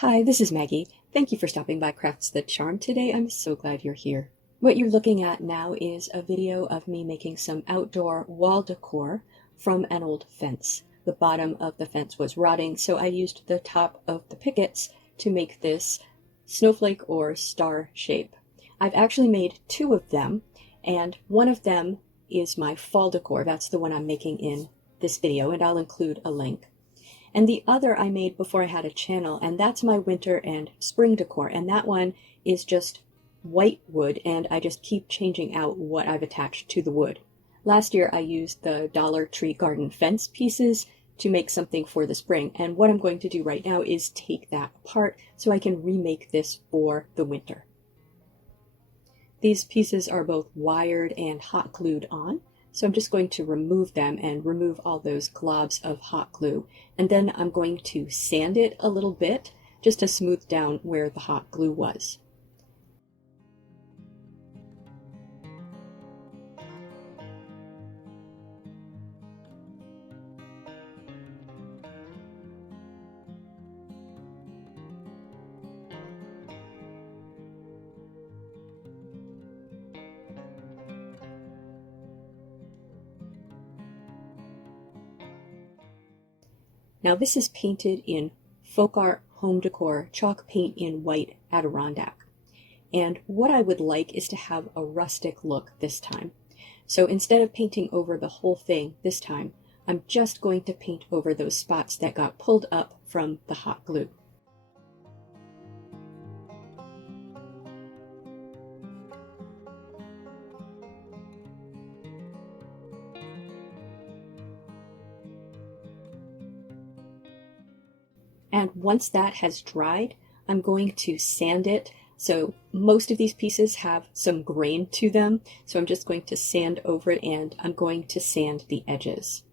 Hi, this is Maggie. Thank you for stopping by Crafts the Charm today. I'm so glad you're here. What you're looking at now is a video of me making some outdoor wall decor from an old fence. The bottom of the fence was rotting, so I used the top of the pickets to make this snowflake or star shape. I've actually made two of them, and one of them is my fall decor. That's the one I'm making in this video, and I'll include a link. And the other I made before I had a channel, and that's my winter and spring decor. And that one is just white wood, and I just keep changing out what I've attached to the wood. Last year I used the Dollar Tree garden fence pieces to make something for the spring, and what I'm going to do right now is take that apart so I can remake this for the winter. These pieces are both wired and hot glued on. So I'm just going to remove them and remove all those globs of hot glue. And then I'm going to sand it a little bit just to smooth down where the hot glue was. Now this is painted in Folk Art Home Decor chalk paint in white Adirondack. And what I would like is to have a rustic look this time. So instead of painting over the whole thing this time, I'm just going to paint over those spots that got pulled up from the hot glue. And once that has dried, I'm going to sand it. So most of these pieces have some grain to them. So I'm just going to sand over it, and I'm going to sand the edges.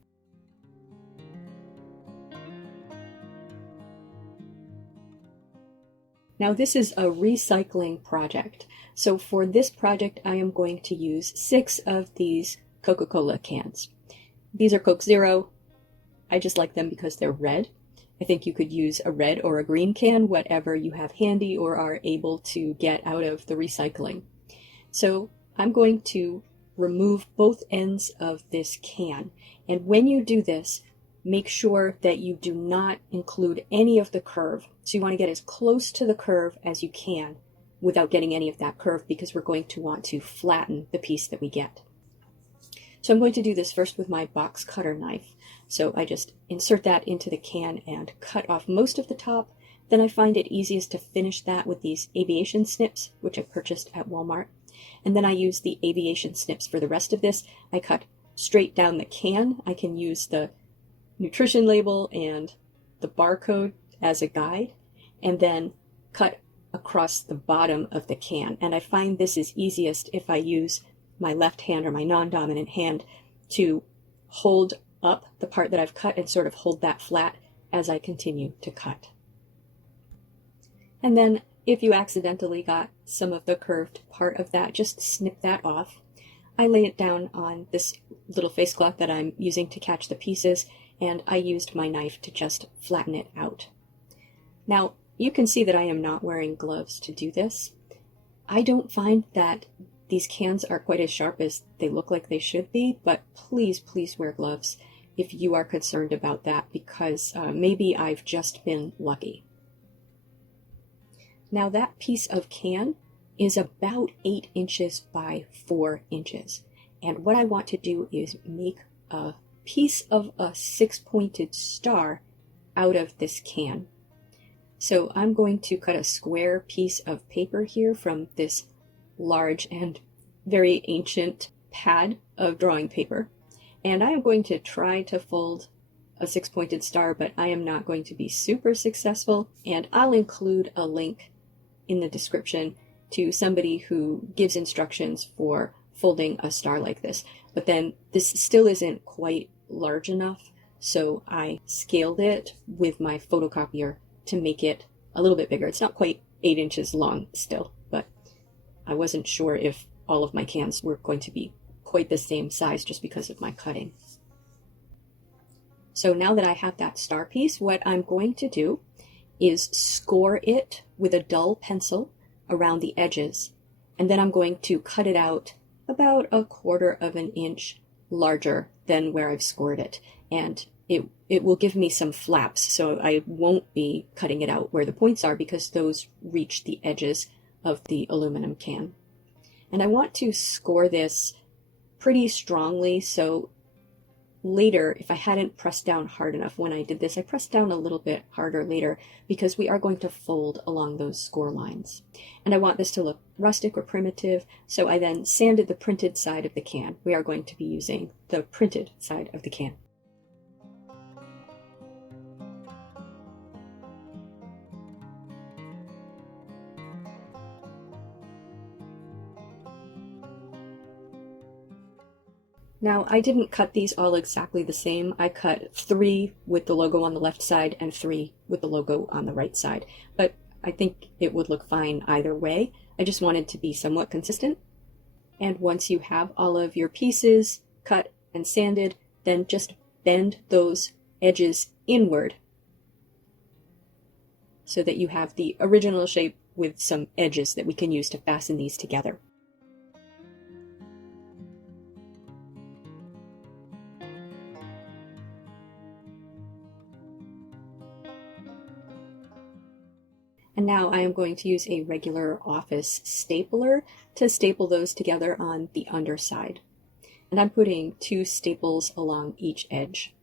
Now this is a recycling project. So for this project, I am going to use 6 of these Coca-Cola cans. These are Coke Zero. I just like them because they're red. I think you could use a red or a green can, whatever you have handy or are able to get out of the recycling. So I'm going to remove both ends of this can. And when you do this, make sure that you do not include any of the curve. So you want to get as close to the curve as you can without getting any of that curve, because we're going to want to flatten the piece that we get. So I'm going to do this first with my box cutter knife. So I just insert that into the can and cut off most of the top. Then I find it easiest to finish that with these Aviation snips, which I purchased at Walmart. And then I use the Aviation snips for the rest of this. I cut straight down the can. I can use the nutrition label and the barcode as a guide, and then cut across the bottom of the can. And I find this is easiest if I use my left hand or my non-dominant hand to hold up the part that I've cut and sort of hold that flat as I continue to cut. And then if you accidentally got some of the curved part of that, just snip that off. I lay it down on this little face cloth that I'm using to catch the pieces, and I used my knife to just flatten it out. Now you can see that I am not wearing gloves to do this. I don't find that these cans are quite as sharp as they look like they should be, but please wear gloves if you are concerned about that, because maybe I've just been lucky. Now that piece of can is about 8 inches by 4 inches. And what I want to do is make a piece of a 6-pointed star out of this can. So I'm going to cut a square piece of paper here from this large and very ancient pad of drawing paper. And I am going to try to fold a 6-pointed star, but I am not going to be super successful. And I'll include a link in the description to somebody who gives instructions for folding a star like this. But then this still isn't quite large enough, so I scaled it with my photocopier to make it a little bit bigger. It's not quite 8 inches long still, but I wasn't sure if all of my cans were going to be quite the same size just because of my cutting. So now that I have that star piece, what I'm going to do is score it with a dull pencil around the edges, and then I'm going to cut it out about 1/4 of an inch larger than where I've scored it, and it will give me some flaps, so I won't be cutting it out where the points are because those reach the edges of the aluminum can. And I want to score this pretty strongly, so later, if I hadn't pressed down hard enough when I did this, I pressed down a little bit harder later because we are going to fold along those score lines. And I want this to look rustic or primitive, so I then sanded the printed side of the can. We are going to be using the printed side of the can. Now, I didn't cut these all exactly the same. I cut 3 with the logo on the left side and 3 with the logo on the right side, but I think it would look fine either way. I just wanted to be somewhat consistent. And once you have all of your pieces cut and sanded, then just bend those edges inward so that you have the original shape with some edges that we can use to fasten these together. And now I am going to use a regular office stapler to staple those together on the underside. And I'm putting 2 staples along each edge.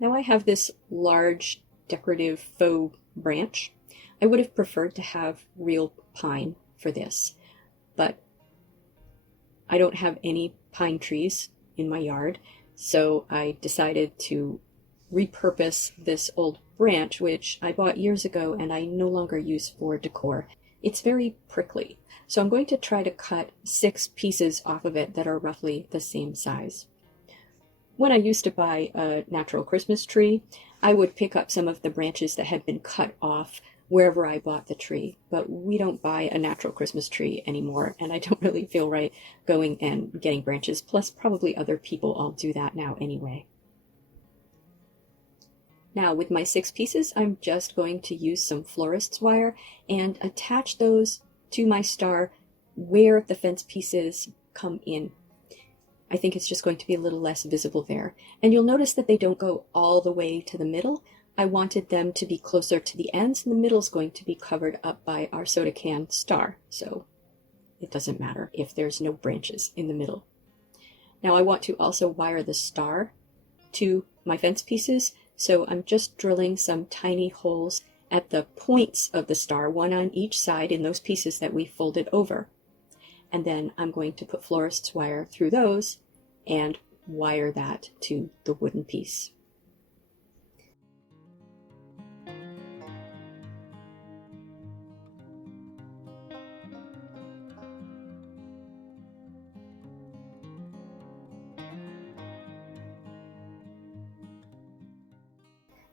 Now I have this large decorative faux branch. I would have preferred to have real pine for this, but I don't have any pine trees in my yard, so I decided to repurpose this old branch, which I bought years ago and I no longer use for decor. It's very prickly, so I'm going to try to cut 6 pieces off of it that are roughly the same size. When I used to buy a natural Christmas tree, I would pick up some of the branches that had been cut off wherever I bought the tree, but we don't buy a natural Christmas tree anymore, and I don't really feel right going and getting branches, plus probably other people all do that now anyway. Now with my 6 pieces, I'm just going to use some Florist's wire and attach those to my star where the fence pieces come in. I think it's just going to be a little less visible there. And you'll notice that they don't go all the way to the middle. I wanted them to be closer to the ends, and the middle's going to be covered up by our soda can star, so it doesn't matter if there's no branches in the middle. Now I want to also wire the star to my fence pieces, so I'm just drilling some tiny holes at the points of the star, one on each side in those pieces that we folded over. And then I'm going to put Florist's wire through those and wire that to the wooden piece.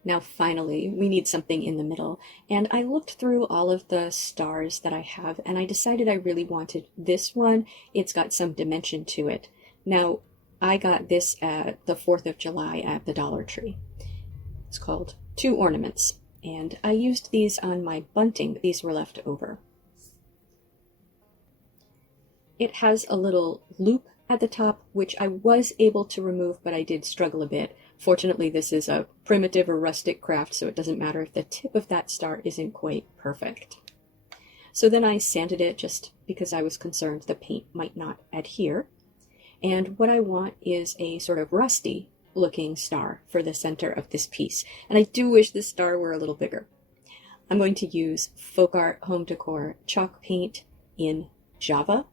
Now finally, we need something in the middle, and I looked through all of the stars that I have, and I decided I really wanted this one. It's got some dimension to it. Now, I got this at the 4th of July at the Dollar Tree. It's called 2 Ornaments, and I used these on my bunting. These were left over. It has a little loop at the top, which I was able to remove, but I did struggle a bit. Fortunately, this is a primitive or rustic craft, so it doesn't matter if the tip of that star isn't quite perfect. So then I sanded it just because I was concerned the paint might not adhere. And what I want is a sort of rusty looking star for the center of this piece. And I do wish this star were a little bigger. I'm going to use Folk Art Home Decor chalk paint in Java.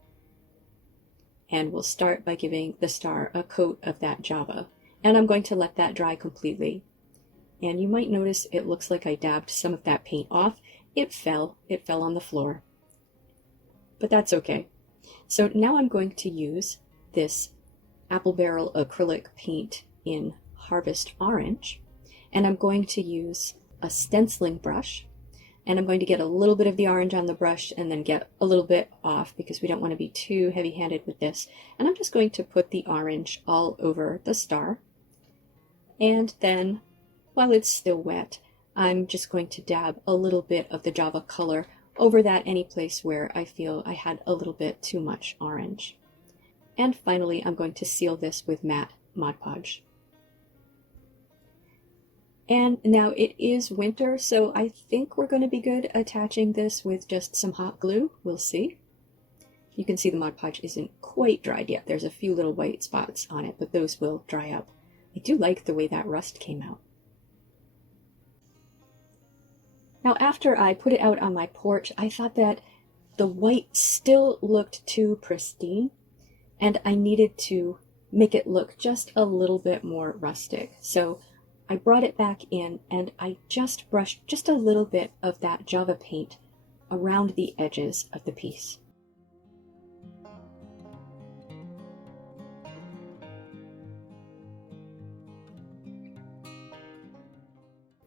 And we'll start by giving the star a coat of that Java. And I'm going to let that dry completely. And you might notice it looks like I dabbed some of that paint off. It fell on the floor. But that's okay. So now I'm going to use this apple barrel acrylic paint in Harvest Orange. And I'm going to use a stenciling brush And I'm going to get a little bit of the orange on the brush and then get a little bit off because we don't want to be too heavy-handed with this. And I'm just going to put the orange all over the star. And then, while it's still wet, I'm just going to dab a little bit of the Java color over that any place where I feel I had a little bit too much orange. And finally, I'm going to seal this with matte Mod Podge. And now it is winter, so I think we're going to be good attaching this with just some hot glue. We'll see. You can see the Mod Podge isn't quite dried yet. There's a few little white spots on it, but those will dry up. I do like the way that rust came out. Now, after I put it out on my porch, I thought that the white still looked too pristine, and I needed to make it look just a little bit more rustic. So I brought it back in and I just brushed just a little bit of that Java paint around the edges of the piece.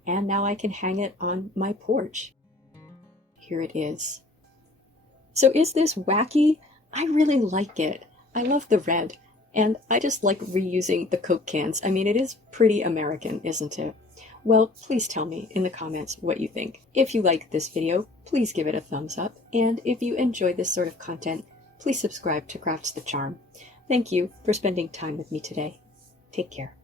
And now I can hang it on my porch. Here it is. So is this wacky? I really like it. I love the red. And I just like reusing the Coke cans. I mean, it is pretty American, isn't it? Well, please tell me in the comments what you think. If you like this video, please give it a thumbs up. And if you enjoy this sort of content, please subscribe to Crafts the Charm. Thank you for spending time with me today. Take care.